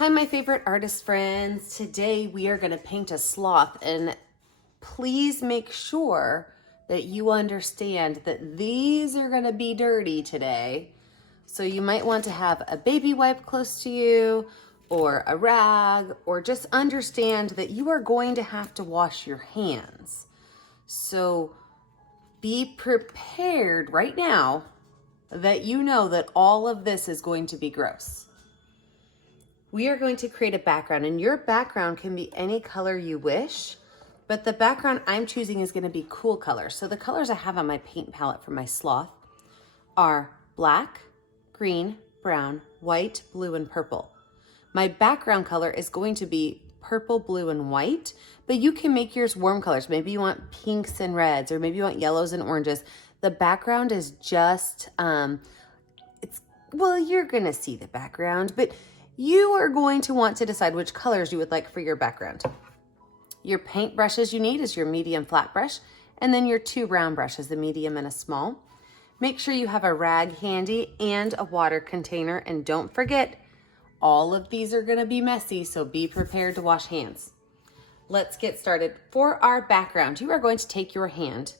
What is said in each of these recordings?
Hi, my favorite artist friends. Today we are going to paint a sloth, and please make sure that you understand that these are going to be dirty today. So you might want to have a baby wipe close to you or a rag, or just understand that you are going to have to wash your hands. So be prepared right now that you know that all of this is going to be gross. We are going to create a background, and your background can be any color you wish, but the background I'm choosing is going to be cool colors. So the colors I have on my paint palette for my sloth are black, green, brown, white, blue, and purple. My background color is going to be purple, blue, and white, but you can make yours warm colors. Maybe you want pinks and reds, or maybe you want yellows and oranges. The background is just, you're going to see the background, but you are going to want to decide which colors you would like for your background. Your paint brushes you need is your medium flat brush, and then your two round brushes, the medium and a small. Make sure you have a rag handy and a water container, and don't forget, all of these are gonna be messy, so be prepared to wash hands. Let's get started. For our background, you are going to take your hand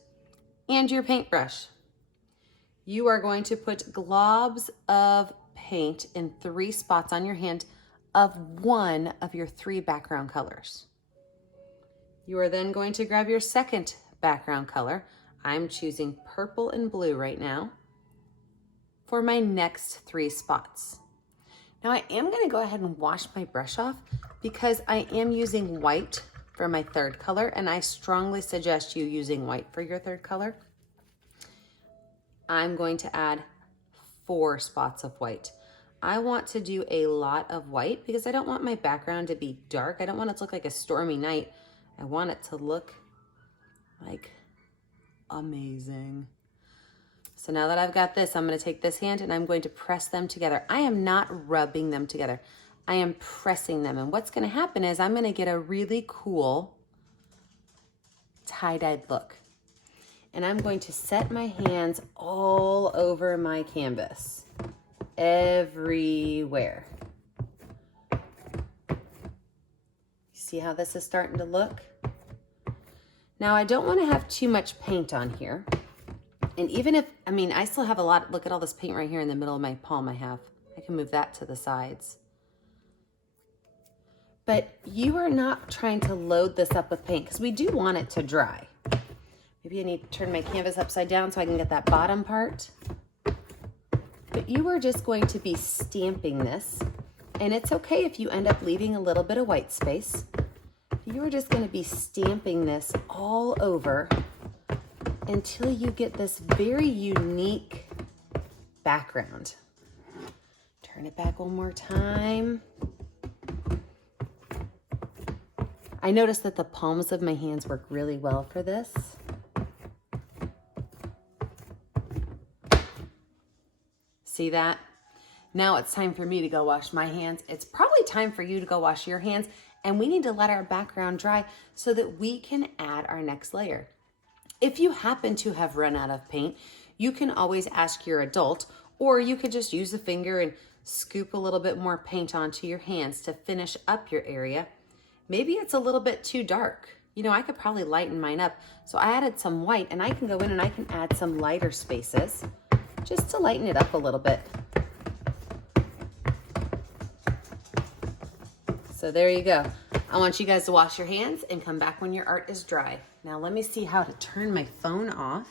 and your paintbrush. You are going to put globs of paint in 3 spots on your hand of one of your 3 background colors. You are then going to grab your second background color. I'm choosing purple and blue right now for my next 3 spots. Now I am going to go ahead and wash my brush off because I am using white for my third color, and I strongly suggest you using white for your third color. I'm going to add 4 spots of white. I want to do a lot of white because I don't want my background to be dark. I don't want it to look like a stormy night. I want it to look like amazing. So now that I've got this, I'm going to take this hand and I'm going to press them together. I am not rubbing them together. I am pressing them. And what's going to happen is I'm going to get a really cool tie-dyed look. And I'm going to set my hands all over my canvas, everywhere. See how this is starting to look? Now I don't want to have too much paint on here. And even if, I still have a lot, look at all this paint right here in the middle of my palm I have. I can move that to the sides. But you are not trying to load this up with paint because we do want it to dry. Maybe I need to turn my canvas upside down so I can get that bottom part. But you are just going to be stamping this, and it's okay if you end up leaving a little bit of white space. You are just going to be stamping this all over until you get this very unique background. Turn it back one more time. I noticed that the palms of my hands work really well for this. See that? Now it's time for me to go wash my hands. It's probably time for you to go wash your hands, and we need to let our background dry so that we can add our next layer. If you happen to have run out of paint, you can always ask your adult, or you could just use the finger and scoop a little bit more paint onto your hands to finish up your area. Maybe it's a little bit too dark. I could probably lighten mine up. So I added some white, and I can go in and I can add some lighter spaces just to lighten it up a little bit. So there you go. I want you guys to wash your hands and come back when your art is dry. Now let me see how to turn my phone off.